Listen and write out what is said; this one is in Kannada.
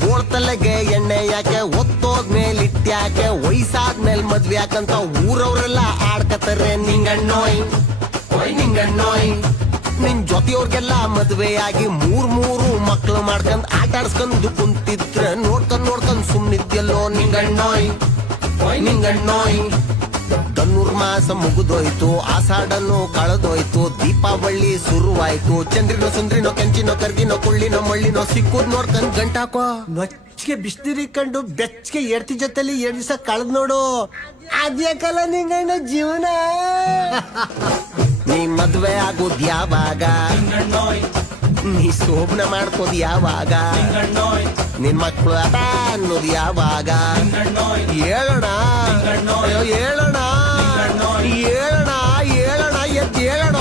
ಬೋಳ್ತಲೆಗೆ ಎಣ್ಣೆ ಯಾಕೆ ಒತ್ತೋದ್ಮೇಲೆ ಇಟ್ಟ್ಯಾಕೆ ವಯಸ್ಸಾದ್ಮೇಲೆ ಮದ್ವೆ ಯಾಕಂತ ಊರವ್ರೆಲ್ಲ ಆಡ್ಕತಾರೆ ನಿಂಗಣ್ಣೋಯ್ ನಿಂಗಣ್ಣೋಯ್. ನಿನ್ ಜೊತೆಯವ್ರಿಗೆಲ್ಲ ಮದ್ವೆ ಆಗಿ ಮೂರು ಮಕ್ಳು ಮಾಡ್ಕೊಂಡ್ ಆಟ ಆಡ್ಸ್ಕೊಂಡು ಕುಂತಿದ್ರೆ ನೋಡ್ಕೊಂಡ್ ಸುಮ್ನಿದ್ಯಲ್ಲೋ ನಿಂಗಣ್ಣೋಯ್ ನಿಂಗಣ್ಣೋಯ್. ಧನುರ್ಮಾಸ ಮುಗಿದೋಯ್ತು, ಆಷಾಢನು ಕಳೆದೋಯ್ತು, ದೀಪಾವಳಿ ಶುರುವಾಯ್ತು. ಚಂದ್ರಿನೋ ಸುಂದ್ರಿನೋ ಕೆಂಚಿನೋ ಕರ್ಗಿನೋ ಕುಳ್ಳಿನೋ ಮಳ್ಳಿನೋ ಸಿಕ್ಕುದ್ ನೋಡ್ಕೊಂಡ್ ಗಂಟಾಕೋ. ನೊಚ್ಚಿಗೆ ಬಿಸ್ನೀರಿ ಕಂಡು ಬೆಚ್ಚಗೆ ಎಡ್ತಿ ಜೊತೆಲಿ 2 ದಿವಸ ಕಳೆದ್ ನೋಡು. ಅದ್ಯಾಕಲ್ಲ ನಿಂಗಣ್ಣ ಜೀವನ. ನೀ ಮದ್ವೆ ಆಗೋದ್ ಯಾವಾಗ, ನೀ ಶೋಭನ ಮಾಡ್ಕೋದ್ ಯಾವಾಗ, ನಿನ್ ಮಕ್ಳು ಆಟ ಅನ್ನೋದು ಯಾವಾಗ. ಹೇಳೋಣ ಹೇಳೋಣ ಹೇಳೋಣ ಹೇಳೋಣ ಎದ್ದು ಹೇಳೋಣ.